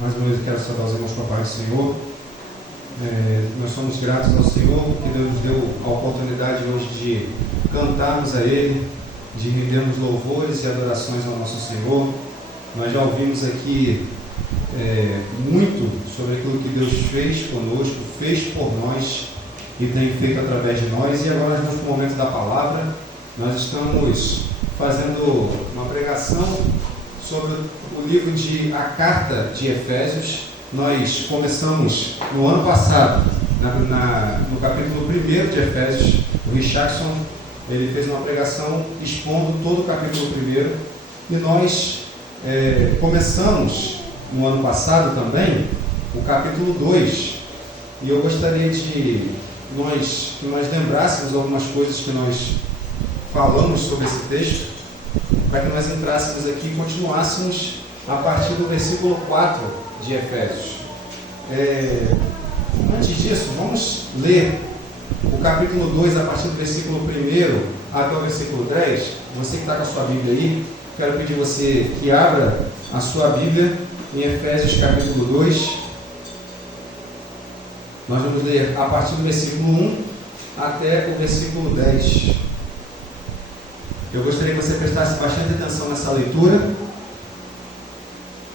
Mais uma vez eu quero saudar os irmãos com a paz do Senhor. Nós somos gratos ao Senhor porque Deus nos deu a oportunidade hoje de cantarmos a Ele, de rendermos louvores e adorações ao nosso Senhor. Nós já ouvimos aqui muito sobre aquilo que Deus fez conosco, fez por nós e tem feito através de nós. E agora nós vamos para o momento da palavra. Nós estamos fazendo uma pregação sobre o livro A Carta de Efésios. Nós começamos no ano passado, no capítulo 1 de Efésios. O Richardson, ele fez uma pregação expondo todo o capítulo 1, e nós começamos no ano passado também o capítulo 2, e eu gostaria que nós lembrássemos algumas coisas que nós falamos sobre esse texto, para que nós entrássemos aqui e continuássemos a partir do versículo 4 de Efésios. Antes disso, vamos ler o capítulo 2 a partir do versículo 1 até o versículo 10. Você que está com a sua Bíblia aí, quero pedir você que abra a sua Bíblia em Efésios capítulo 2. Nós vamos ler a partir do versículo 1 até o versículo 10. Eu gostaria que você prestasse bastante atenção nessa leitura,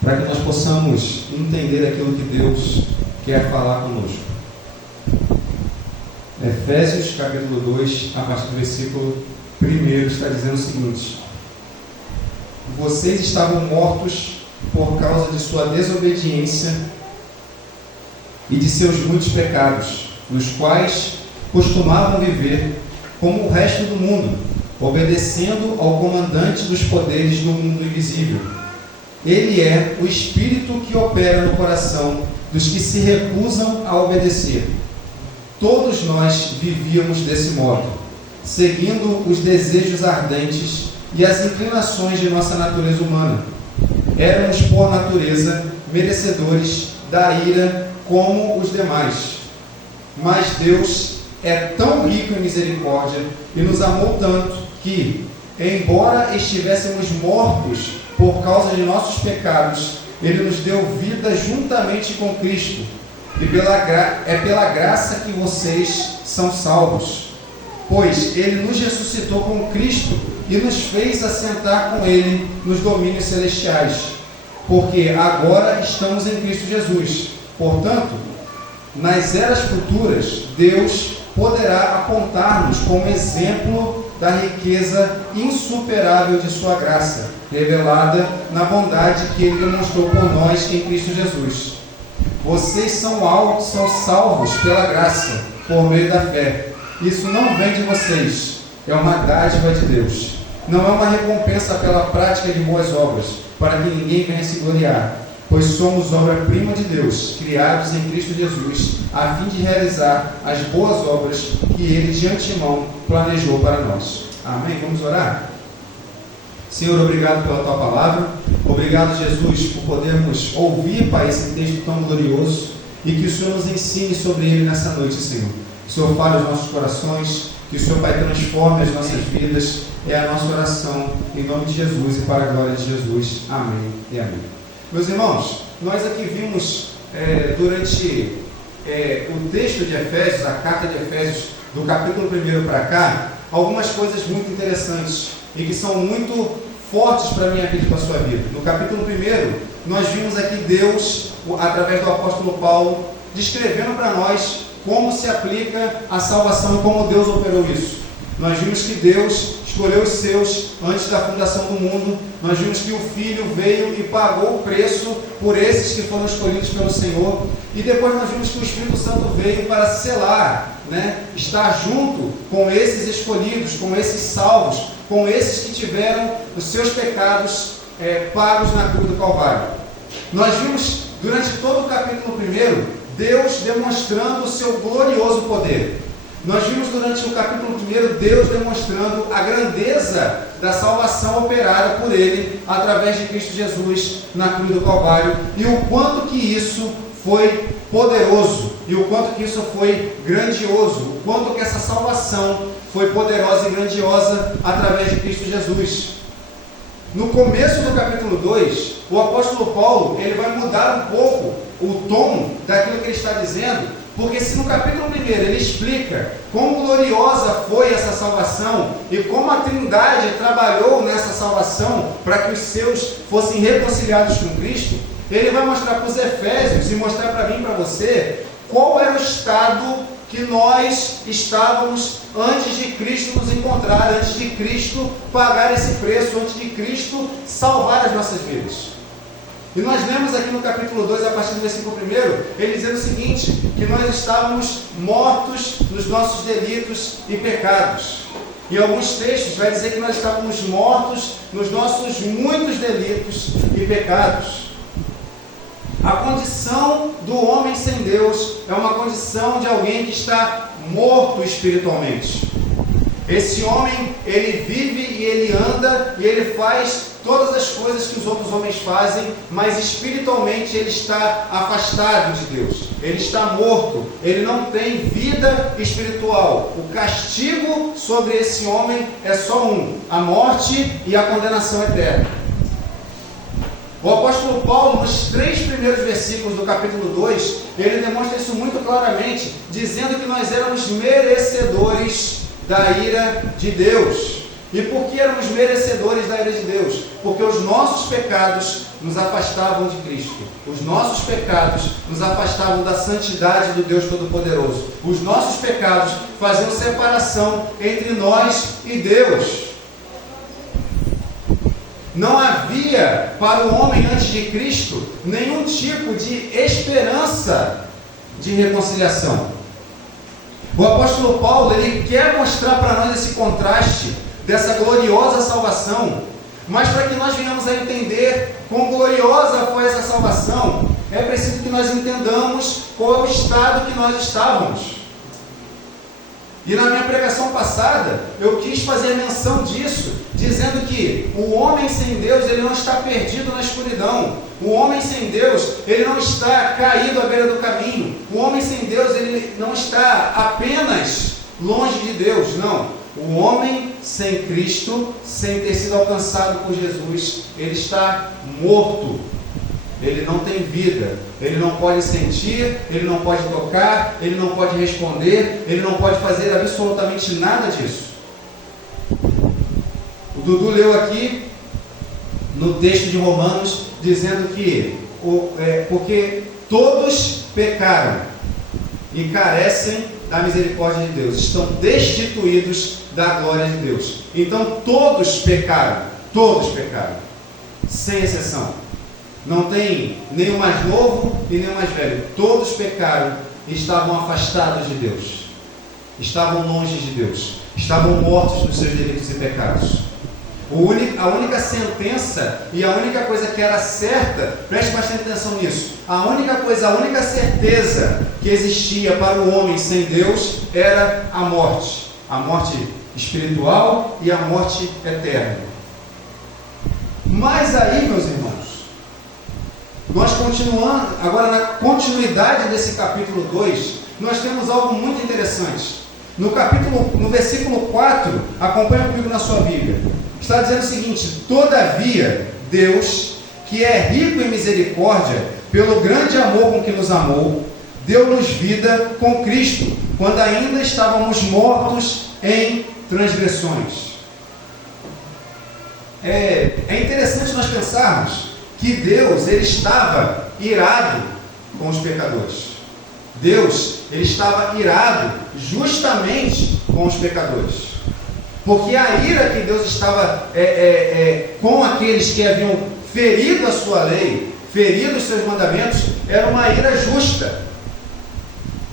para que nós possamos entender aquilo que Deus quer falar conosco. Efésios capítulo 2, a partir do versículo 1, está dizendo o seguinte: vocês estavam mortos por causa de sua desobediência e de seus muitos pecados, nos quais costumavam viver como o resto do mundo, obedecendo ao comandante dos poderes do mundo invisível. Ele é o Espírito que opera no coração dos que se recusam a obedecer. Todos nós vivíamos desse modo, seguindo os desejos ardentes e as inclinações de nossa natureza humana. Éramos, por natureza, merecedores da ira como os demais. Mas Deus é tão rico em misericórdia e nos amou tanto que, embora estivéssemos mortos por causa de nossos pecados, Ele nos deu vida juntamente com Cristo. E é pela graça que vocês são salvos. Pois Ele nos ressuscitou com Cristo e nos fez assentar com Ele nos domínios celestiais. Porque agora estamos em Cristo Jesus. Portanto, nas eras futuras, Deus poderá apontar-nos como exemplo da riqueza insuperável de sua graça, revelada na bondade que Ele demonstrou por nós em Cristo Jesus. Vocês são salvos pela graça, por meio da fé. Isso não vem de vocês, é uma dádiva de Deus. Não é uma recompensa pela prática de boas obras, para que ninguém venha se gloriar, pois somos obra-prima de Deus, criados em Cristo Jesus, a fim de realizar as boas obras que Ele de antemão planejou para nós. Amém? Vamos orar? Senhor, obrigado pela Tua palavra. Obrigado, Jesus, por podermos ouvir, Pai, esse texto tão glorioso, e que o Senhor nos ensine sobre ele nessa noite, Senhor. Que o Senhor fale os nossos corações, que o Senhor, Pai, transforme as nossas vidas. É a nossa oração, em nome de Jesus e para a glória de Jesus. Amém e amém. Meus irmãos, nós aqui vimos durante o texto de Efésios, a carta de Efésios, do capítulo 1 para cá, algumas coisas muito interessantes e que são muito fortes para a minha vida e para a sua vida. No capítulo 1, nós vimos aqui Deus, através do apóstolo Paulo, descrevendo para nós como se aplica a salvação e como Deus operou isso. Nós vimos que Deus escolheu os seus antes da fundação do mundo. Nós vimos que o Filho veio e pagou o preço por esses que foram escolhidos pelo Senhor. E depois nós vimos que o Espírito Santo veio para selar, estar junto com esses escolhidos, com esses salvos, com esses que tiveram os seus pecados pagos na cruz do Calvário. Nós vimos durante todo o capítulo 1, Deus demonstrando o seu glorioso poder. Nós vimos durante o capítulo 1 Deus demonstrando a grandeza da salvação operada por Ele através de Cristo Jesus na cruz do Calvário, e o quanto que isso foi poderoso, e o quanto que isso foi grandioso, o quanto que essa salvação foi poderosa e grandiosa através de Cristo Jesus. No começo do capítulo 2, o apóstolo Paulo ele vai mudar um pouco o tom daquilo que ele está dizendo, porque se no capítulo 1 ele explica como gloriosa foi essa salvação e como a Trindade trabalhou nessa salvação para que os seus fossem reconciliados com Cristo, ele vai mostrar para os Efésios e mostrar para mim e para você qual era o estado que nós estávamos antes de Cristo nos encontrar, antes de Cristo pagar esse preço, antes de Cristo salvar as nossas vidas. E nós lemos aqui no capítulo 2, a partir do versículo 1, ele dizendo o seguinte, que nós estávamos mortos nos nossos delitos e pecados. Em alguns textos vai dizer que nós estávamos mortos nos nossos muitos delitos e pecados. A condição do homem sem Deus é uma condição de alguém que está morto espiritualmente. Esse homem, ele vive e ele anda e ele faz todas as coisas que os outros homens fazem, mas espiritualmente ele está afastado de Deus. Ele está morto, ele não tem vida espiritual. O castigo sobre esse homem é só um: a morte e a condenação eterna. O apóstolo Paulo, nos 3 primeiros versículos do capítulo 2, ele demonstra isso muito claramente, dizendo que nós éramos merecedores da ira de Deus. E por que éramos merecedores da ira de Deus? Porque os nossos pecados nos afastavam de Cristo. Os nossos pecados nos afastavam da santidade do Deus Todo-Poderoso. Os nossos pecados faziam separação entre nós e Deus. Não havia para o homem antes de Cristo nenhum tipo de esperança de reconciliação. O apóstolo Paulo, ele quer mostrar para nós esse contraste dessa gloriosa salvação, mas para que nós venhamos a entender quão gloriosa foi essa salvação, é preciso que nós entendamos qual é o estado que nós estávamos. E na minha pregação passada, eu quis fazer menção disso, dizendo que o homem sem Deus, ele não está perdido na escuridão. O homem sem Deus, ele não está caído à beira do caminho. O homem sem Deus, ele não está apenas longe de Deus, não. O homem sem Cristo, sem ter sido alcançado por Jesus, ele está morto. Ele não tem vida, ele não pode sentir, ele não pode tocar, ele não pode responder, ele não pode fazer absolutamente nada disso. O Dudu leu aqui no texto de Romanos, dizendo que porque todos pecaram e carecem da misericórdia de Deus, estão destituídos da glória de Deus. Então todos pecaram, sem exceção. Não tem nem o mais novo e nem o mais velho. Todos pecaram e estavam afastados de Deus. Estavam longe de Deus. Estavam mortos nos seus delitos e pecados. A única sentença e a única coisa que era certa, preste bastante atenção nisso, a única certeza que existia para o homem sem Deus era a morte espiritual e a morte eterna. Mas aí, meus irmãos, nós continuando, agora na continuidade desse capítulo 2, nós temos algo muito interessante. No versículo 4, acompanha comigo na sua Bíblia, está dizendo o seguinte: todavia, Deus, que é rico em misericórdia, pelo grande amor com que nos amou, deu-nos vida com Cristo, quando ainda estávamos mortos em transgressões. É interessante nós pensarmos que Deus, ele estava irado com os pecadores. Deus, ele estava irado justamente com os pecadores. Porque a ira que Deus estava com aqueles que haviam ferido a sua lei, ferido os seus mandamentos, era uma ira justa.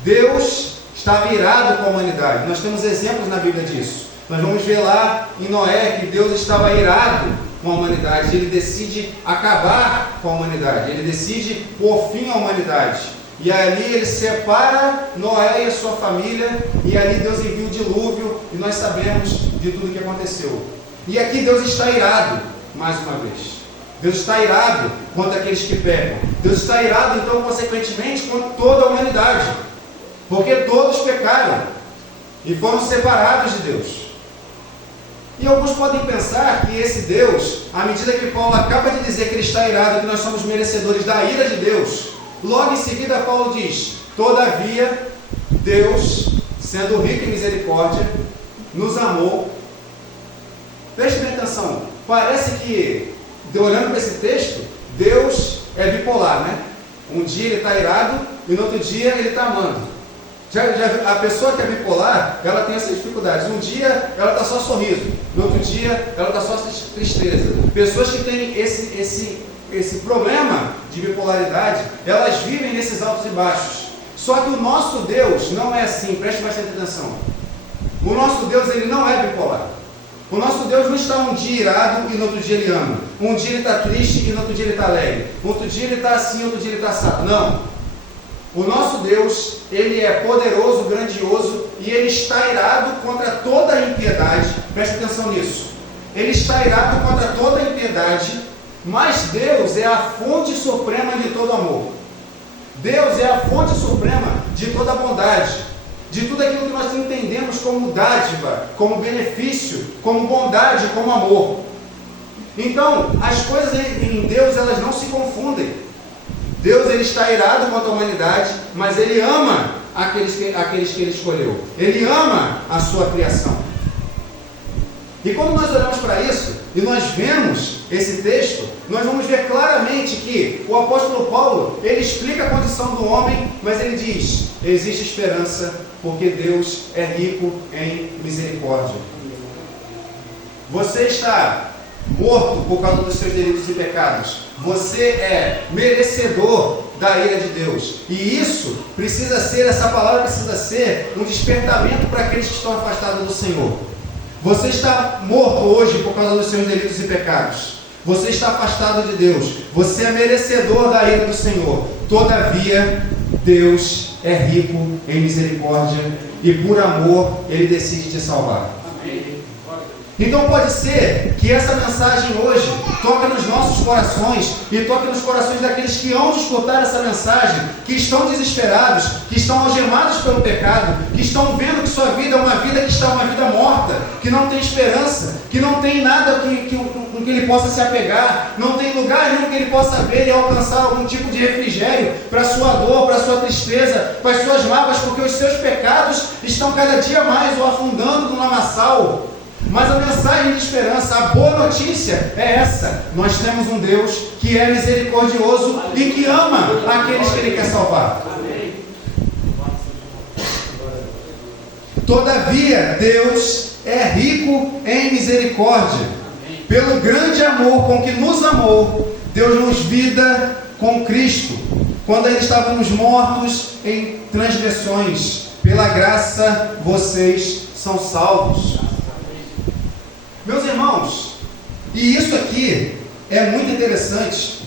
Deus estava irado com a humanidade. Nós temos exemplos na Bíblia disso. Nós vamos ver lá em Noé que Deus estava irado com a humanidade. Ele decide acabar com a humanidade. Ele decide pôr fim à humanidade. E ali ele separa Noé e a sua família. E ali Deus envia o dilúvio. E nós sabemos de tudo o que aconteceu. E aqui Deus está irado, mais uma vez. Deus está irado contra aqueles que pecam. Deus está irado, então, consequentemente, contra toda a humanidade. Porque todos pecaram e foram separados de Deus. E alguns podem pensar que esse Deus, à medida que Paulo acaba de dizer que ele está irado, que nós somos merecedores da ira de Deus, logo em seguida Paulo diz: todavia, Deus, sendo rico em misericórdia, nos amou. Preste bem atenção, parece que, olhando para esse texto, Deus é bipolar, né? Um dia ele está irado e no outro dia ele está amando. A pessoa que é bipolar, ela tem essas dificuldades. Um dia ela está só sorriso, no outro dia ela está só tristeza. Pessoas que têm esse problema de bipolaridade, elas vivem nesses altos e baixos. Só que o nosso Deus não é assim, preste bastante atenção. O nosso Deus, ele não é bipolar. O nosso Deus não está um dia irado e no outro dia ele ama. Um dia ele está triste e no outro dia ele está alegre. Outro dia ele está assim, outro dia ele está assado. Não. O nosso Deus, ele é poderoso, grandioso, e ele está irado contra toda a impiedade. Preste atenção nisso. Ele está irado contra toda a impiedade, mas Deus é a fonte suprema de todo amor. Deus é a fonte suprema de toda bondade, de tudo aquilo que nós entendemos como dádiva, como benefício, como bondade, como amor. Então, as coisas em Deus, elas não se confundem. Deus, ele está irado contra a humanidade, mas ele ama aqueles que ele escolheu. Ele ama a sua criação. E quando nós olhamos para isso, e nós vemos esse texto, nós vamos ver claramente que o apóstolo Paulo, ele explica a condição do homem, mas ele diz: existe esperança, porque Deus é rico em misericórdia. Você está morto por causa dos seus delitos e pecados. Você é merecedor da ira de Deus. E isso precisa ser, essa palavra precisa ser um despertamento para aqueles que estão afastados do Senhor. Você está morto hoje por causa dos seus delitos e pecados. Você está afastado de Deus. Você é merecedor da ira do Senhor. Todavia, Deus é rico em misericórdia e por amor Ele decide te salvar. Então pode ser que essa mensagem hoje toque nos nossos corações e toque nos corações daqueles que hão de escutar essa mensagem, que estão desesperados, que estão algemados pelo pecado, que estão vendo que sua vida é uma vida que está uma vida morta, que não tem esperança, que não tem nada com que ele possa se apegar, não tem lugar nenhum que ele possa ver e alcançar algum tipo de refrigério para a sua dor, para a sua tristeza, para as suas mágoas, porque os seus pecados estão cada dia mais o afundando no lamaçal. Mas a mensagem de esperança, a boa notícia é essa: nós temos um Deus que é misericordioso e que ama aqueles que Ele quer salvar. Todavia, Deus é rico em misericórdia. Pelo grande amor com que nos amou, Deus nos vida com Cristo, quando ainda estávamos mortos em transgressões. Pela graça, vocês são salvos. Meus irmãos, e isso aqui é muito interessante,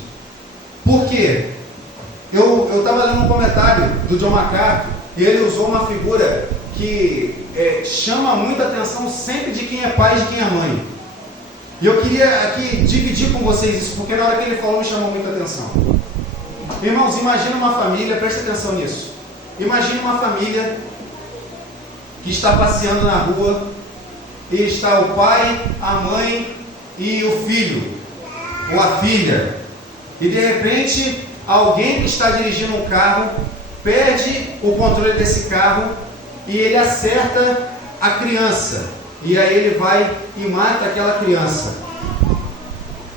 porque eu estava lendo um comentário do John MacArthur, e ele usou uma figura que chama muita atenção sempre de quem é pai e de quem é mãe. E eu queria aqui dividir com vocês isso, porque na hora que ele falou me chamou muita atenção. Irmãos, imagina uma família, presta atenção nisso. Imagine uma família que está passeando na rua, e está o pai, a mãe e o filho, ou a filha. E de repente, alguém que está dirigindo um carro, perde o controle desse carro e ele acerta a criança. E aí ele vai e mata aquela criança.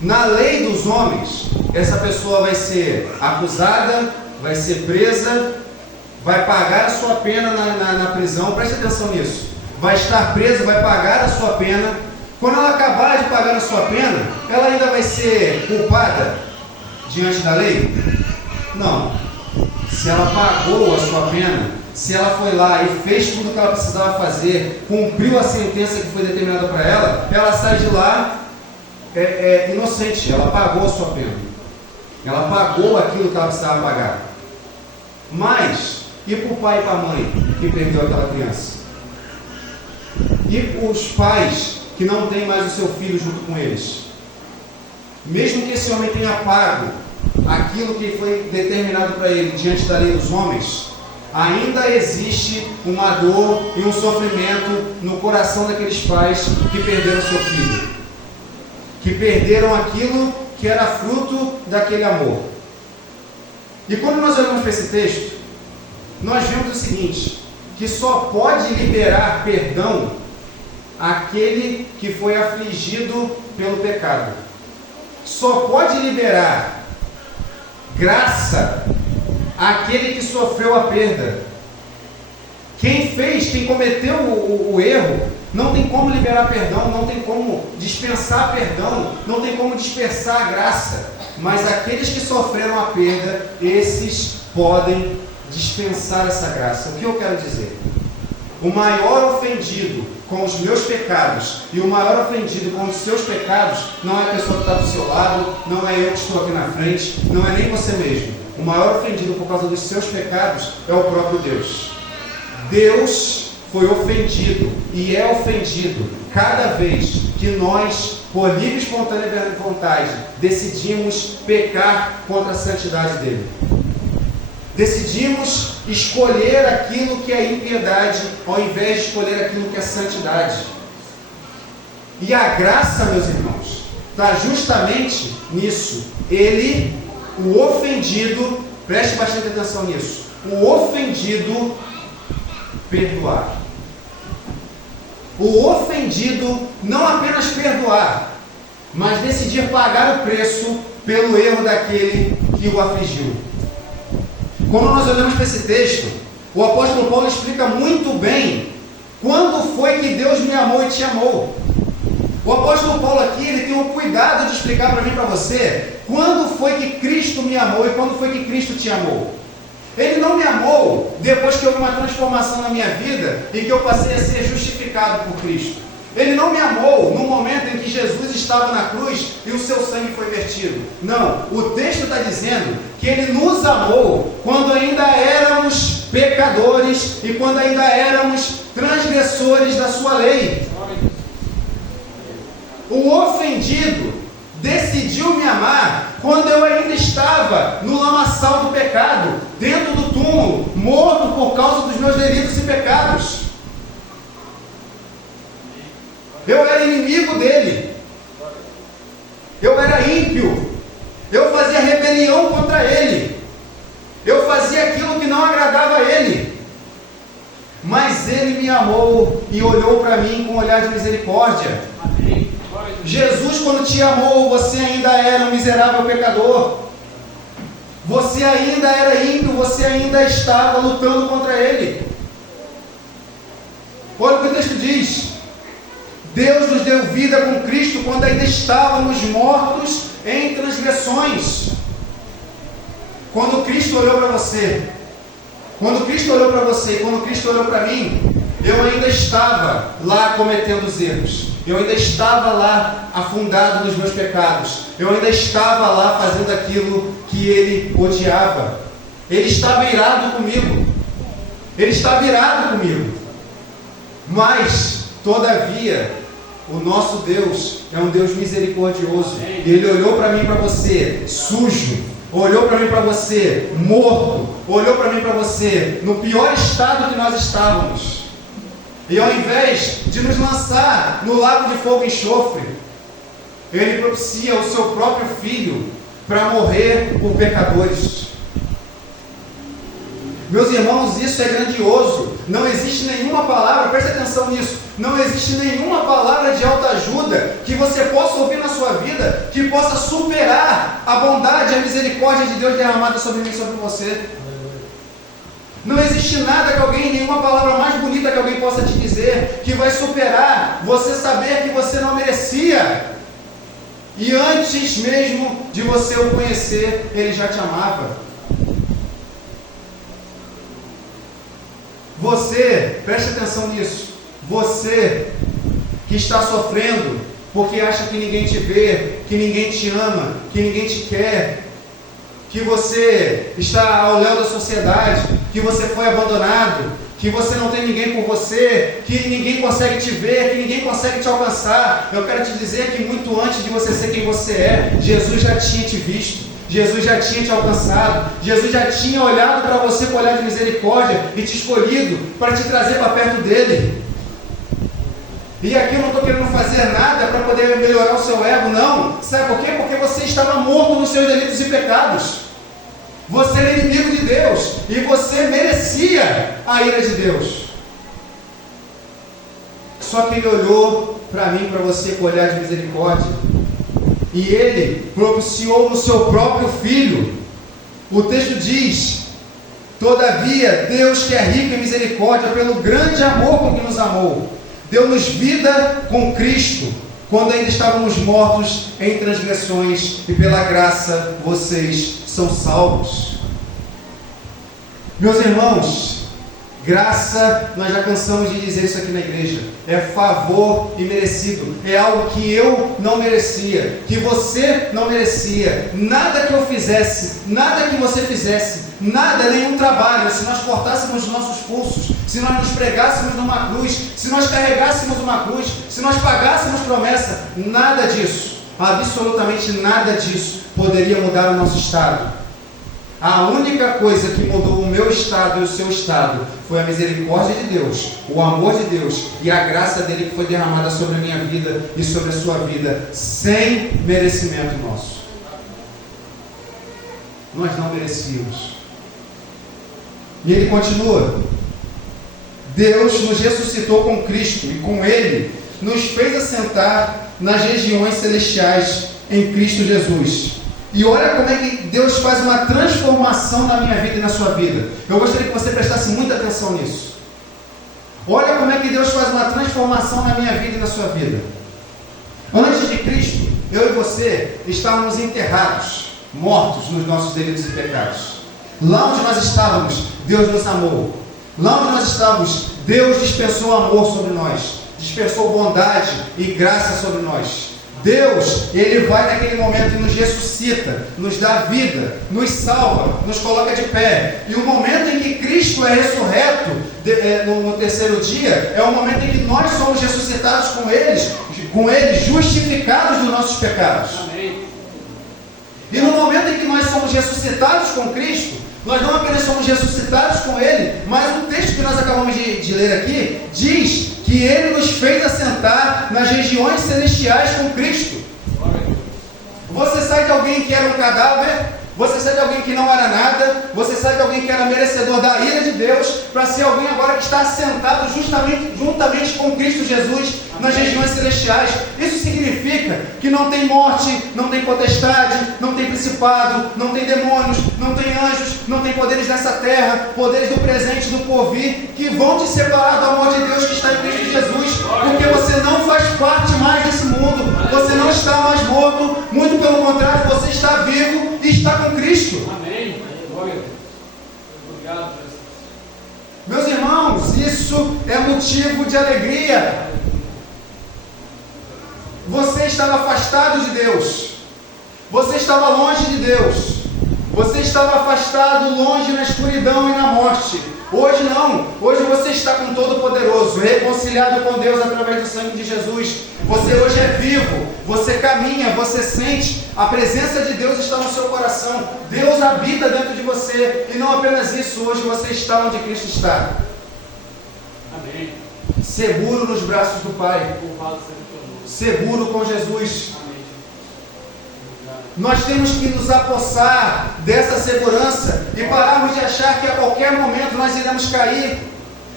Na lei dos homens, essa pessoa vai ser acusada, vai ser presa, vai pagar a sua pena na prisão. Preste atenção nisso. Vai estar presa, vai pagar a sua pena. Quando ela acabar de pagar a sua pena, ela ainda vai ser culpada diante da lei? Não. Se ela pagou a sua pena, se ela foi lá e fez tudo o que ela precisava fazer, cumpriu a sentença que foi determinada para ela, ela sai de lá inocente. Ela pagou a sua pena. Ela pagou aquilo que ela precisava pagar. Mas, e para o pai e para a mãe que perdeu aquela criança? E os pais que não têm mais o seu filho junto com eles? Mesmo que esse homem tenha pago aquilo que foi determinado para ele diante da lei dos homens, ainda existe uma dor e um sofrimento no coração daqueles pais que perderam seu filho, que perderam aquilo que era fruto daquele amor. E quando nós olhamos para esse texto, nós vemos o seguinte, que só pode liberar perdão aquele que foi afligido pelo pecado. Só pode liberar graça aquele que sofreu a perda. Quem cometeu o erro, não tem como liberar perdão, não tem como dispensar perdão, não tem como dispersar a graça. Mas aqueles que sofreram a perda, esses podem dispensar essa graça. O que eu quero dizer? O maior ofendido com os meus pecados e o maior ofendido com os seus pecados não é a pessoa que está do seu lado, não é eu que estou aqui na frente, não é nem você mesmo. O maior ofendido por causa dos seus pecados é o próprio Deus. Deus foi ofendido e é ofendido cada vez que nós, por livre e espontânea vontade, decidimos pecar contra a santidade dele. Decidimos escolher aquilo que é impiedade ao invés de escolher aquilo que é santidade. E a graça, meus irmãos, está justamente nisso. Ele, o ofendido, preste bastante atenção nisso, o ofendido perdoar. O ofendido não apenas perdoar, mas decidir pagar o preço pelo erro daquele que o afligiu. Quando nós olhamos para esse texto, o apóstolo Paulo explica muito bem quando foi que Deus me amou e te amou. O apóstolo Paulo aqui, ele tem o cuidado de explicar para mim e para você quando foi que Cristo me amou e quando foi que Cristo te amou. Ele não me amou depois que houve uma transformação na minha vida e que eu passei a ser justificado por Cristo. Ele não me amou no momento em que Jesus estava na cruz e o seu sangue foi vertido. Não, o texto está dizendo que Ele nos amou quando ainda éramos pecadores e quando ainda éramos transgressores da sua lei. O ofendido decidiu me amar quando eu ainda estava no lamaçal do pecado, dentro do túmulo, morto por causa dos meus delitos e pecados. Eu era inimigo dele, eu era ímpio, eu fazia rebelião contra ele, eu fazia aquilo que não agradava a ele, mas ele me amou e olhou para mim com um olhar de misericórdia. Jesus, quando te amou, você ainda era um miserável pecador, você ainda era ímpio, você ainda estava lutando contra ele. Olha o que o texto diz. Deus nos deu vida com Cristo quando ainda estávamos mortos em transgressões. Quando Cristo olhou para você, quando Cristo olhou para você, quando Cristo olhou para mim, eu ainda estava lá cometendo os erros, eu ainda estava lá afundado nos meus pecados, eu ainda estava lá fazendo aquilo que Ele odiava. Ele estava irado comigo, Ele estava irado comigo, mas todavia o nosso Deus é um Deus misericordioso. Ele olhou para mim e para você sujo, olhou para mim e para você morto, olhou para mim e para você no pior estado que nós estávamos, e ao invés de nos lançar no lago de fogo e enxofre, Ele propicia o seu próprio Filho para morrer por pecadores. Meus irmãos, isso é grandioso. Não existe nenhuma palavra, preste atenção nisso, não existe nenhuma palavra de autoajuda que você possa ouvir na sua vida que possa superar a bondade e a misericórdia de Deus derramada sobre mim e sobre você. Não existe nada que alguém, nenhuma palavra mais bonita que alguém possa te dizer que vai superar você saber que você não merecia. E antes mesmo de você o conhecer, Ele já te amava. Você, preste atenção nisso, você que está sofrendo porque acha que ninguém te vê, que ninguém te ama, que ninguém te quer, que você está ao léu da sociedade, que você foi abandonado, que você não tem ninguém por você, que ninguém consegue te ver, que ninguém consegue te alcançar. Eu quero te dizer que muito antes de você ser quem você é, Jesus já tinha te visto. Jesus já tinha te alcançado, Jesus já tinha olhado para você com olhar de misericórdia e te escolhido para te trazer para perto dele. E aqui eu não estou querendo fazer nada para poder melhorar o seu ego, não. Sabe por quê? Porque você estava morto nos seus delitos e pecados. Você era inimigo de Deus e você merecia a ira de Deus. Só que Ele olhou para mim, para você com olhar de misericórdia, e Ele propiciou no seu próprio Filho. O texto diz: todavia Deus, que é rico em misericórdia, pelo grande amor com que nos amou, deu-nos vida com Cristo, quando ainda estávamos mortos em transgressões, e pela graça vocês são salvos. Meus irmãos, graça, nós já cansamos de dizer isso aqui na igreja, é favor imerecido, é algo que eu não merecia, que você não merecia, nada que eu fizesse, nada que você fizesse, nada, nenhum trabalho, se nós cortássemos os nossos pulsos, se nós nos pregássemos numa cruz, se nós carregássemos uma cruz, se nós pagássemos promessa, nada disso, absolutamente nada disso poderia mudar o nosso estado. A única coisa que mudou o meu estado e o seu estado foi a misericórdia de Deus, o amor de Deus e a graça dele que foi derramada sobre a minha vida e sobre a sua vida, sem merecimento nosso. Nós não merecíamos. E ele continua: Deus nos ressuscitou com Cristo e com Ele nos fez assentar nas regiões celestiais em Cristo Jesus. E olha como é que Deus faz uma transformação na minha vida e na sua vida. Eu gostaria que você prestasse muita atenção nisso. Olha como é que Deus faz uma transformação na minha vida e na sua vida. Antes de Cristo, eu e você estávamos enterrados, mortos nos nossos delitos e pecados. Lá onde nós estávamos, Deus nos amou. Lá onde nós estávamos, Deus dispensou amor sobre nós, dispensou bondade e graça sobre nós. Deus, Ele vai naquele momento e nos ressuscita, nos dá vida, nos salva, nos coloca de pé. E o momento em que Cristo é ressurreto, no terceiro dia, é o momento em que nós somos ressuscitados com Ele, justificados dos nossos pecados. Amém. E no momento em que nós somos ressuscitados com Cristo, nós não apenas somos ressuscitados com Ele, mas o texto que nós acabamos de ler aqui diz que Ele nos fez assentar nas regiões celestiais com Cristo. Você sai de alguém que era um cadáver, você sai de alguém que não era nada, você sai de alguém que era merecedor da ira de Deus, para ser alguém agora que está assentado juntamente com Cristo Jesus nas regiões celestiais. Isso significa que não tem morte, não tem potestade, não tem principado, não tem demônios, não tem anjos, não tem poderes nessa terra, poderes do presente e do porvir, que vão te separar do amor de Deus que está em Cristo Jesus, porque você não faz parte mais desse mundo, você não está mais morto, muito pelo contrário, você está vivo e está com Cristo. Amém. Obrigado, Jesus. Meus irmãos, isso é motivo de alegria. Você estava afastado de Deus, você estava longe de Deus, você estava afastado, longe na escuridão e na morte. Hoje não, hoje você está com o Todo-Poderoso, reconciliado com Deus através do sangue de Jesus. Você hoje é vivo, você caminha, você sente, a presença de Deus está no seu coração, Deus habita dentro de você, e não apenas isso, hoje você está onde Cristo está. Amém. Seguro nos braços do Pai, seguro com Jesus. Nós temos que nos apossar dessa segurança e pararmos de achar que a qualquer momento nós iremos cair,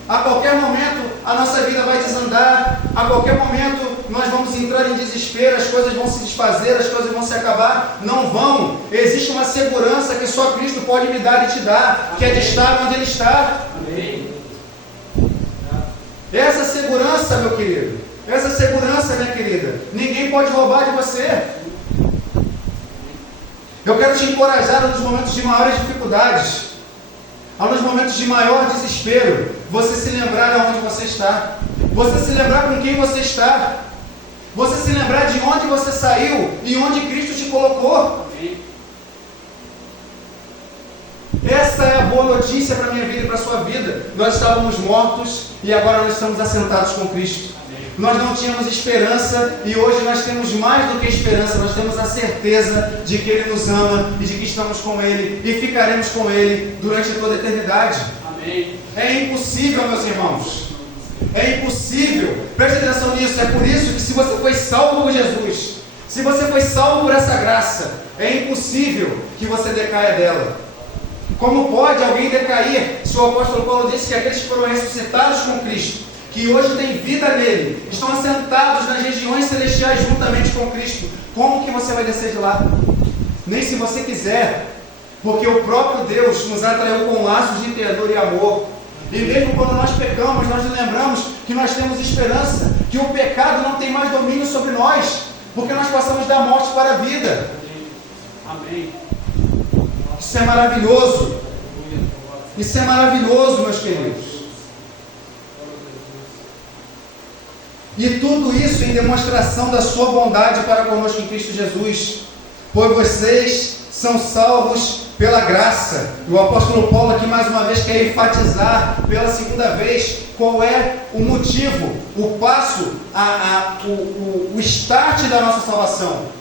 a qualquer momento a nossa vida vai desandar, a qualquer momento nós vamos entrar em desespero, as coisas vão se desfazer, as coisas vão se acabar. Não vão. Existe uma segurança que só Cristo pode me dar e te dar, que é de estar onde Ele está. Amém. Essa segurança, meu querido, essa segurança, minha querida, ninguém pode roubar de você. Eu quero te encorajar nos momentos de maiores dificuldades, nos momentos de maior desespero, você se lembrar de onde você está, você se lembrar com quem você está, você se lembrar de onde você saiu e onde Cristo te colocou. Essa é a boa notícia para a minha vida e para a sua vida. Nós estávamos mortos e agora nós estamos assentados com Cristo. nós não tínhamos esperança e hoje nós temos mais do que esperança, nós temos a certeza de que Ele nos ama e de que estamos com Ele e ficaremos com Ele durante toda a eternidade. Amém. É impossível, meus irmãos. É impossível. Preste atenção nisso. É por isso que se você foi salvo por Jesus, se você foi salvo por essa graça, é impossível que você decaia dela. Como pode alguém decair se o apóstolo Paulo disse que aqueles que foram ressuscitados com Cristo, que hoje têm vida nele, estão assentados nas regiões celestiais juntamente com Cristo, como que você vai descer de lá? Nem se você quiser, porque o próprio Deus nos atraiu com laços de ternura e amor. E mesmo quando nós pecamos, nós nos lembramos que nós temos esperança, que o pecado não tem mais domínio sobre nós, porque nós passamos da morte para a vida. Amém. Isso é maravilhoso. Isso é maravilhoso, meus queridos. E tudo isso em demonstração da sua bondade para conosco em Cristo Jesus. Pois vocês são salvos pela graça. E o apóstolo Paulo aqui mais uma vez quer enfatizar pela segunda vez qual é o motivo, o passo, o start da nossa salvação.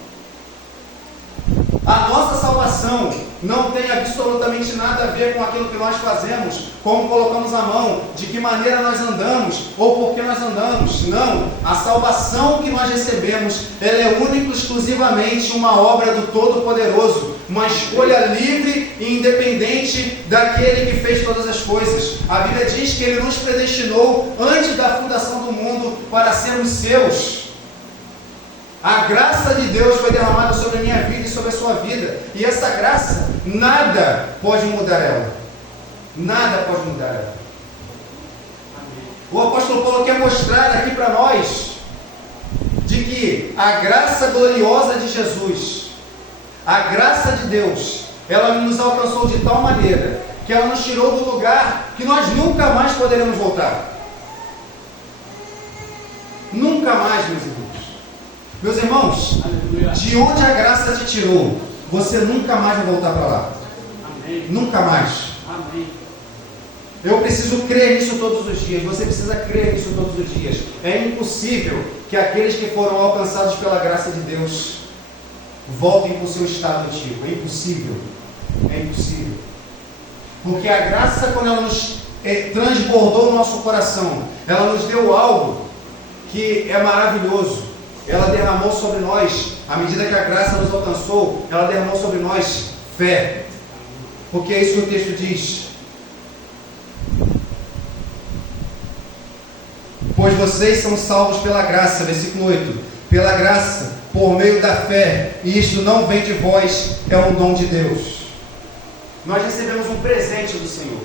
A nossa salvação não tem absolutamente nada a ver com aquilo que nós fazemos, como colocamos a mão, de que maneira nós andamos, ou por que nós andamos. Não, a salvação que nós recebemos, ela é única e exclusivamente uma obra do Todo-Poderoso, uma escolha livre e independente daquele que fez todas as coisas. A Bíblia diz que Ele nos predestinou antes da fundação do mundo para sermos seus. A graça de Deus foi derramada sobre a minha vida e sobre a sua vida. E essa graça, nada pode mudar ela. Nada pode mudar ela. O apóstolo Paulo quer mostrar aqui para nós de que a graça gloriosa de Jesus, a graça de Deus, ela nos alcançou de tal maneira que ela nos tirou do lugar que nós nunca mais poderemos voltar. Nunca mais, meus irmãos. Meus irmãos, aleluia. De onde a graça te tirou, você nunca mais vai voltar para lá. Amém. Nunca mais. Amém. Eu preciso crer nisso todos os dias. Você precisa crer nisso todos os dias. É impossível que aqueles que foram alcançados pela graça de Deus voltem para o seu estado antigo. É impossível. É impossível. Porque a graça, quando ela nos transbordou no nosso coração, ela nos deu algo que é maravilhoso. Ela derramou sobre nós, à medida que a graça nos alcançou, ela derramou sobre nós fé. Porque é isso que o texto diz. Pois vocês são salvos pela graça, versículo 8. Pela graça, por meio da fé, e isto não vem de vós, é um dom de Deus. Nós recebemos um presente do Senhor,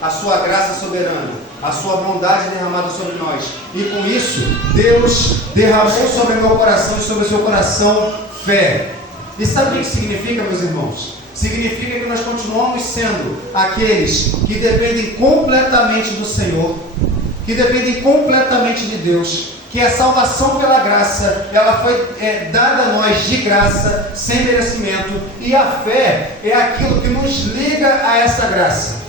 a sua graça soberana, a sua bondade derramada sobre nós. E com isso, Deus derramou sobre o meu coração e sobre o seu coração fé. E sabe o que significa, meus irmãos? Significa que nós continuamos sendo aqueles que dependem completamente do Senhor, que dependem completamente de Deus, que a salvação pela graça, ela foi dada a nós de graça, sem merecimento, e a fé é aquilo que nos liga a essa graça.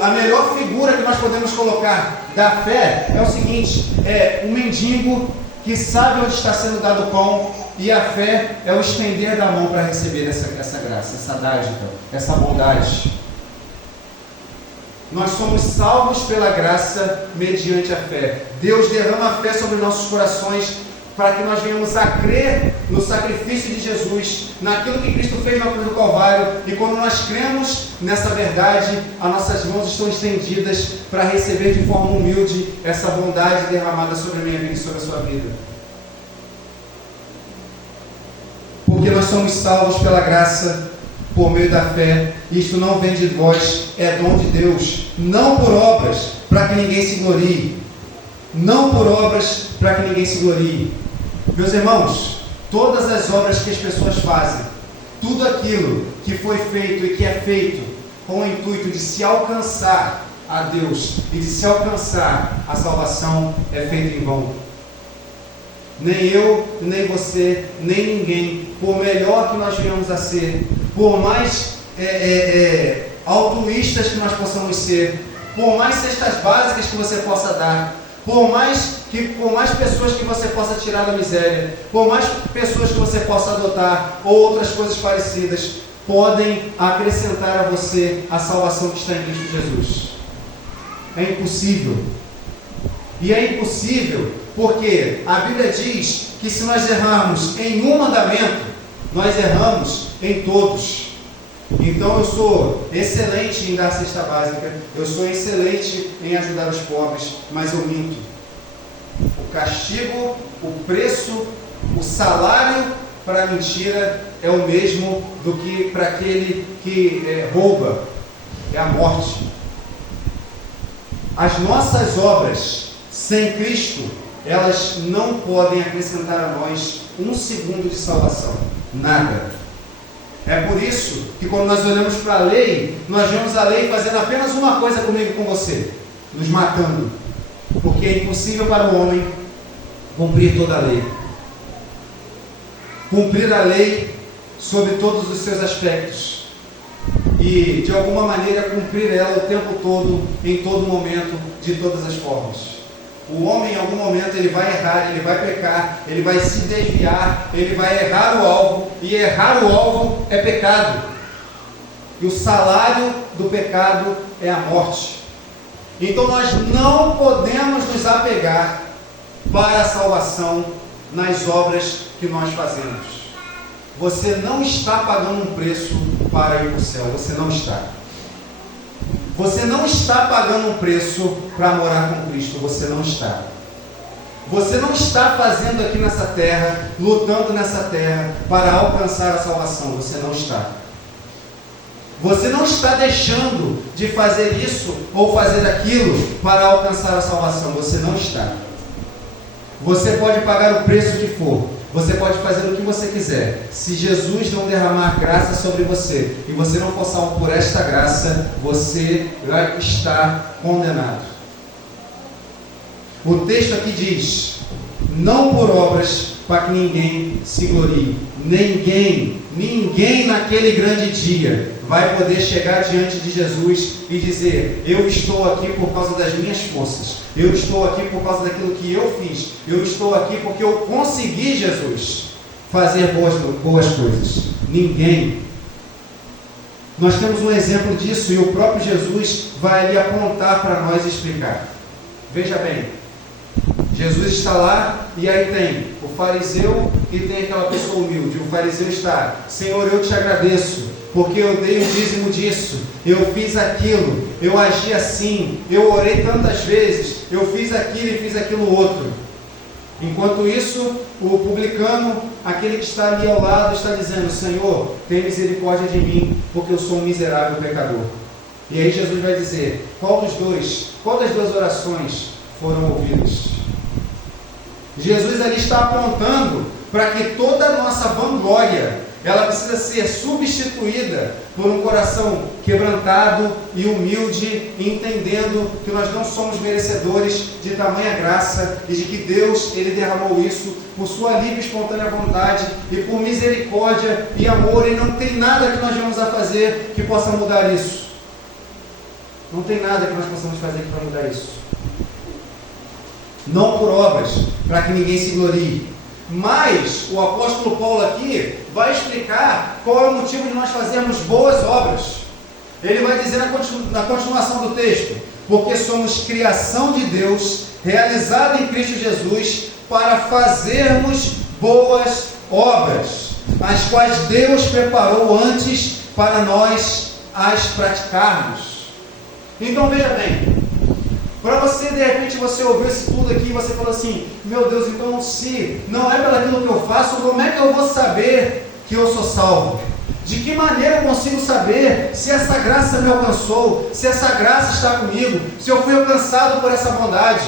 A melhor figura que nós podemos colocar da fé é o seguinte: é um mendigo que sabe onde está sendo dado o pão, e a fé é o estender da mão para receber essa graça, essa dádiva, essa bondade. Nós somos salvos pela graça mediante a fé. Deus derrama a fé sobre nossos corações para que nós venhamos a crer no sacrifício de Jesus, naquilo que Cristo fez na cruz do Calvário. E quando nós cremos nessa verdade, as nossas mãos estão estendidas para receber de forma humilde essa bondade derramada sobre a minha vida e sobre a sua vida. Porque nós somos salvos pela graça, por meio da fé. Isto não vem de vós, é dom de Deus, não por obras, para que ninguém se glorie. Não por obras, para que ninguém se glorie. Meus irmãos, todas as obras que as pessoas fazem, tudo aquilo que foi feito e que é feito com o intuito de se alcançar a Deus e de se alcançar a salvação, é feito em vão. Nem eu, nem você, nem ninguém, por melhor que nós venhamos a ser, por mais altruístas que nós possamos ser, por mais cestas básicas que você possa dar, Por mais pessoas que você possa tirar da miséria, por mais pessoas que você possa adotar, ou outras coisas parecidas, podem acrescentar a você a salvação que está em Cristo Jesus. É impossível. E é impossível porque a Bíblia diz que se nós errarmos em um mandamento, nós erramos em todos. Então eu sou excelente em dar cesta básica, eu sou excelente em ajudar os pobres, mas eu minto. O castigo, o preço, o salário para a mentira é o mesmo do que para aquele que rouba, é a morte. As nossas obras sem Cristo, elas não podem acrescentar a nós um segundo de salvação, nada. É por isso que quando nós olhamos para a lei, nós vemos a lei fazendo apenas uma coisa comigo e com você, nos matando, porque é impossível para o homem cumprir toda a lei. Cumprir a lei sobre todos os seus aspectos e de alguma maneira cumprir ela o tempo todo, em todo momento, de todas as formas. O homem, em algum momento, ele vai errar, ele vai pecar, ele vai se desviar, ele vai errar o alvo, e errar o alvo é pecado. E o salário do pecado é a morte. Então nós não podemos nos apegar para a salvação nas obras que nós fazemos. Você não está pagando um preço para ir para o céu, você não está. Você não está pagando um preço para morar com Cristo, você não está. Você não está fazendo aqui nessa terra, lutando nessa terra para alcançar a salvação, você não está. Você não está deixando de fazer isso ou fazer aquilo para alcançar a salvação, você não está. Você pode pagar o preço que for, você pode fazer o que você quiser. Se Jesus não derramar graça sobre você e você não for salvo por esta graça, você vai estar condenado. O texto aqui diz: não por obras, para que ninguém se glorie. Ninguém naquele grande dia vai poder chegar diante de Jesus e dizer: eu estou aqui por causa das minhas forças, eu estou aqui por causa daquilo que eu fiz, eu estou aqui porque eu consegui, Jesus, fazer boas coisas. Ninguém. Nós temos um exemplo disso e o próprio Jesus vai ali apontar para nós e explicar. Veja bem, Jesus está lá e aí tem o fariseu e tem aquela pessoa humilde. O fariseu está: Senhor, eu te agradeço, porque eu dei o dízimo disso, eu fiz aquilo, eu agi assim, eu orei tantas vezes, eu fiz aquilo e fiz aquilo outro. Enquanto isso, o publicano, aquele que está ali ao lado, está dizendo: Senhor, tem misericórdia de mim, porque eu sou um miserável pecador. E aí Jesus vai dizer: qual das duas orações foram ouvidas? Jesus ali está apontando para que toda a nossa vanglória, ela precisa ser substituída por um coração quebrantado e humilde, entendendo que nós não somos merecedores de tamanha graça e de que Deus, Ele derramou isso por sua livre e espontânea vontade e por misericórdia e amor, e não tem nada que nós venhamos a fazer que possa mudar isso. Não tem nada que nós possamos fazer para mudar isso. Não por obras, para que ninguém se glorie. Mas o apóstolo Paulo aqui vai explicar qual é o motivo de nós fazermos boas obras. Ele vai dizer na continuação do texto: porque somos criação de Deus, realizada em Cristo Jesus, para fazermos boas obras, as quais Deus preparou antes para nós as praticarmos. Então veja bem, para você, de repente, você ouviu isso tudo aqui e você falou assim: meu Deus, então se não é pelaquilo que eu faço, como é que eu vou saber que eu sou salvo? De que maneira eu consigo saber se essa graça me alcançou, se essa graça está comigo, se eu fui alcançado por essa bondade?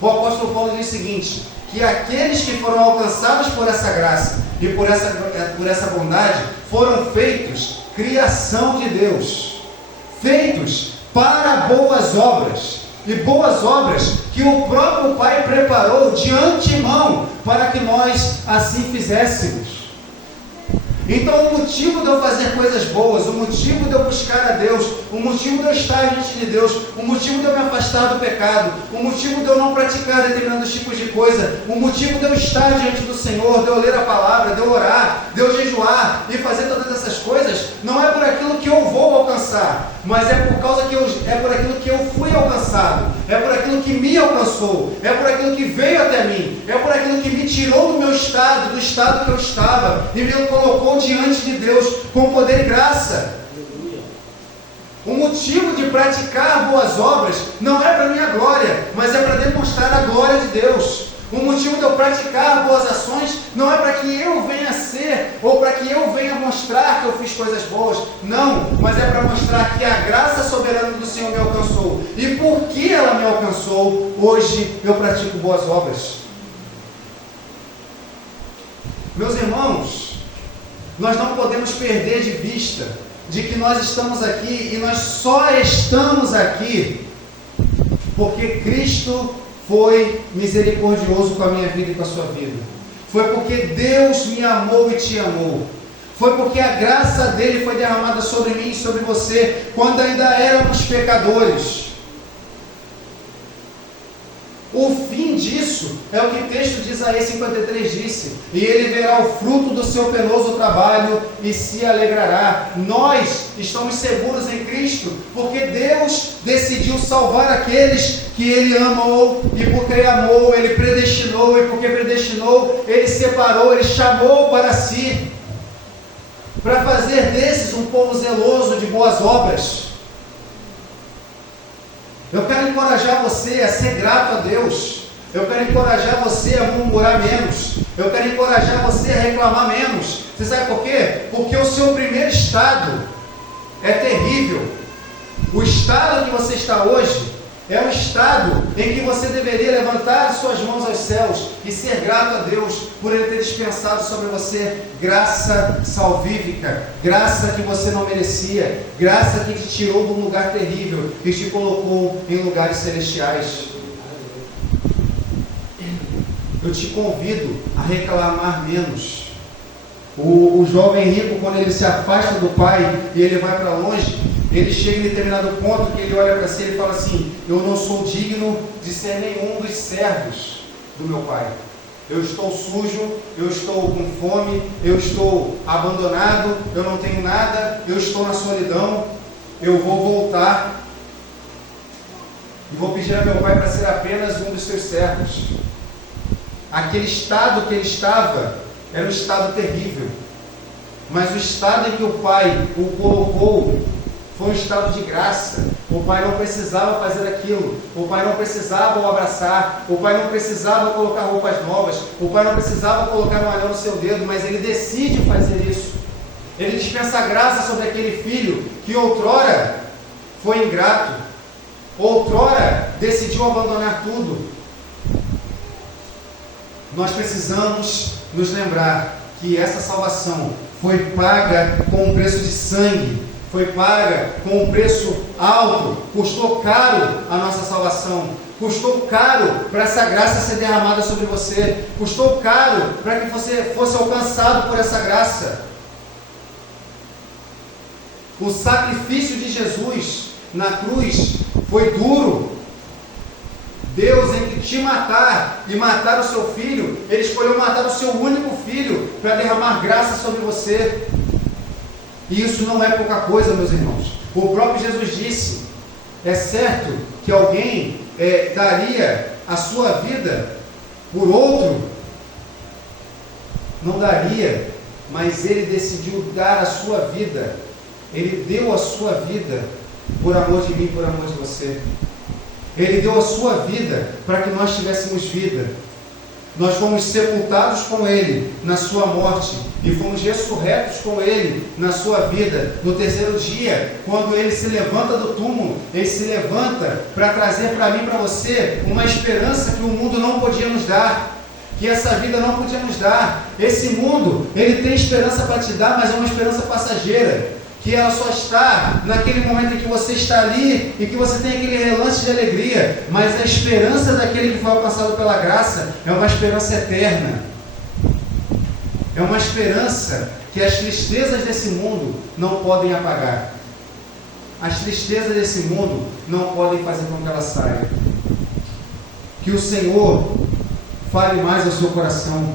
O apóstolo Paulo diz o seguinte: que aqueles que foram alcançados por essa graça e por essa bondade foram feitos criação de Deus, feitos para boas obras. E boas obras que o próprio Pai preparou de antemão para que nós assim fizéssemos. Então o motivo de eu fazer coisas boas, o motivo de eu buscar a Deus, o motivo de eu estar diante de Deus, o motivo de eu me afastar do pecado, o motivo de eu não praticar determinados tipos de coisa, o motivo de eu estar diante do Senhor, de eu ler a palavra, de eu orar, de eu jejuar e fazer todas essas coisas, não é por aquilo que eu vou alcançar, mas é por aquilo que eu fui alcançado, é por aquilo que me alcançou, é por aquilo que veio até mim, é por aquilo que me tirou do meu estado, do estado que eu estava, e me colocou diante de Deus com poder e graça. O motivo de praticar boas obras não é para minha glória, mas é para demonstrar a glória de Deus. O motivo de eu praticar boas ações não é para que eu venha ser, ou para que eu venha mostrar que eu fiz coisas boas. Não, mas é para mostrar que a graça soberana do Senhor me alcançou. E porque ela me alcançou, hoje eu pratico boas obras. Meus irmãos, nós não podemos perder de vista de que nós estamos aqui e nós só estamos aqui porque Cristo foi misericordioso com a minha vida e com a sua vida. Foi porque Deus me amou e te amou. Foi porque a graça dele foi derramada sobre mim e sobre você quando ainda éramos pecadores. O fim disso é o que o texto de Isaías 53 disse: e ele verá o fruto do seu penoso trabalho e se alegrará. Nós estamos seguros em Cristo porque Deus decidiu salvar aqueles que ele amou, e porque ele amou, ele predestinou, e porque predestinou, ele separou, ele chamou para si, para fazer desses um povo zeloso de boas obras. Eu quero encorajar você a ser grato a Deus. Eu quero encorajar você a murmurar menos. Eu quero encorajar você a reclamar menos. Você sabe por quê? Porque o seu primeiro estado é terrível. O estado que você está hoje é um estado em que você deveria levantar suas mãos aos céus e ser grato a Deus por Ele ter dispensado sobre você graça salvífica, graça que você não merecia, graça que te tirou de um lugar terrível e te colocou em lugares celestiais. Eu te convido a reclamar menos. O jovem rico, quando ele se afasta do pai e ele vai para longe, ele chega em determinado ponto que ele olha para si e ele fala assim: eu não sou digno de ser nenhum dos servos do meu pai. Eu estou sujo, eu estou com fome, eu estou abandonado, eu não tenho nada, eu estou na solidão. Eu vou voltar e vou pedir a meu pai para ser apenas um dos seus servos. Aquele estado que ele estava era um estado terrível, mas o estado em que o pai o colocou foi um estado de graça. O pai não precisava fazer aquilo, o pai não precisava o abraçar, o pai não precisava colocar roupas novas, o pai não precisava colocar um anel no seu dedo, mas ele decide fazer isso. Ele dispensa a graça sobre aquele filho que outrora foi ingrato, outrora decidiu abandonar tudo. Nós precisamos nos lembrar que essa salvação foi paga com um preço de sangue, foi paga com um preço alto, custou caro a nossa salvação, custou caro para essa graça ser derramada sobre você, custou caro para que você fosse alcançado por essa graça. O sacrifício de Jesus na cruz foi duro. Deus, entre te matar e matar o seu filho, Ele escolheu matar o seu único filho para derramar graça sobre você. E isso não é pouca coisa, meus irmãos. O próprio Jesus disse: é certo que alguém daria a sua vida por outro? Não daria, mas Ele decidiu dar a sua vida. Ele deu a sua vida por amor de mim, por amor de você. Ele deu a sua vida para que nós tivéssemos vida. Nós fomos sepultados com Ele na sua morte e fomos ressurretos com Ele na sua vida. No terceiro dia, quando Ele se levanta do túmulo, Ele se levanta para trazer para mim e para você uma esperança que o mundo não podia nos dar, que essa vida não podia nos dar. Esse mundo, ele tem esperança para te dar, mas é uma esperança passageira, que ela só está naquele momento em que você está ali e que você tem aquele relance de alegria, mas a esperança daquele que foi alcançado pela graça é uma esperança eterna, é uma esperança que as tristezas desse mundo não podem apagar. As tristezas desse mundo não podem fazer com que ela saia. Que o Senhor fale mais ao seu coração.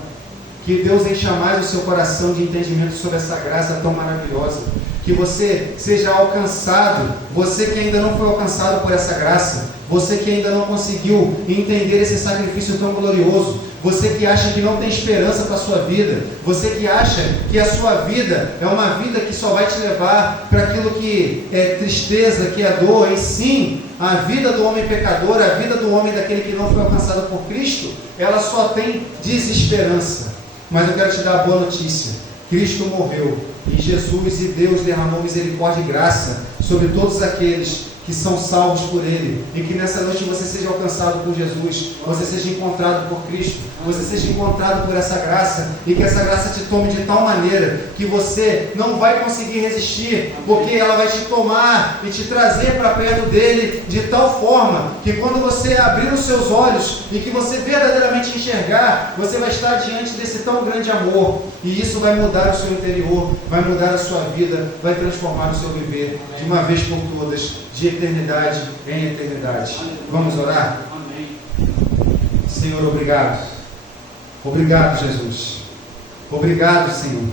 Que Deus encha mais o seu coração de entendimento sobre essa graça tão maravilhosa. Que você seja alcançado, você que ainda não foi alcançado por essa graça, você que ainda não conseguiu entender esse sacrifício tão glorioso, você que acha que não tem esperança para a sua vida, você que acha que a sua vida é uma vida que só vai te levar para aquilo que é tristeza, que é dor, e sim, a vida do homem pecador, a vida do homem daquele que não foi alcançado por Cristo, ela só tem desesperança. Mas eu quero te dar a boa notícia: Cristo morreu e Jesus e Deus derramou misericórdia e graça sobre todos aqueles que são salvos por Ele, e que nessa noite você seja alcançado por Jesus, você seja encontrado por Cristo, você seja encontrado por essa graça, e que essa graça te tome de tal maneira que você não vai conseguir resistir, porque ela vai te tomar e te trazer para perto dele de tal forma que quando você abrir os seus olhos e que você verdadeiramente enxergar, você vai estar diante desse tão grande amor, e isso vai mudar o seu interior, vai mudar a sua vida, vai transformar o seu viver de uma vez por todas, de eternidade em eternidade. Vamos orar? Amém. Senhor, obrigado. Obrigado, Jesus. Obrigado, Senhor.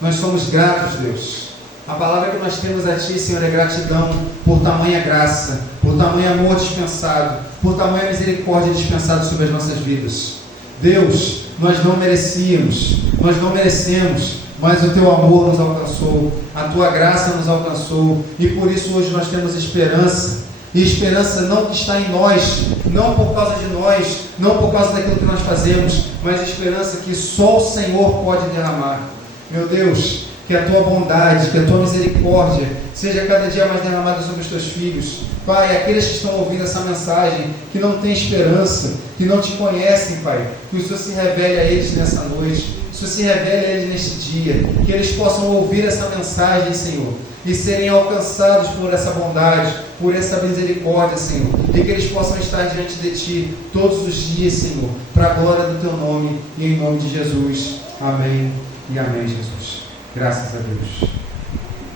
Nós somos gratos, Deus. A palavra que nós temos a Ti, Senhor, é gratidão por tamanha graça, por tamanho amor dispensado, por tamanha misericórdia dispensada sobre as nossas vidas. Deus, nós não merecemos, mas o Teu amor nos alcançou, a Tua graça nos alcançou, e por isso hoje nós temos esperança, e esperança não que está em nós, não por causa de nós, não por causa daquilo que nós fazemos, mas esperança que só o Senhor pode derramar. Meu Deus, que a Tua bondade, que a Tua misericórdia seja cada dia mais derramada sobre os Teus filhos. Pai, aqueles que estão ouvindo essa mensagem, que não têm esperança, que não Te conhecem, Pai, que o Senhor se revele a eles nessa noite, que o Senhor se revele a eles neste dia, que eles possam ouvir essa mensagem, Senhor, e serem alcançados por essa bondade, por essa misericórdia, Senhor, e que eles possam estar diante de Ti todos os dias, Senhor, para a glória do Teu nome, e em nome de Jesus. Amém e amém, Jesus. Graças a Deus.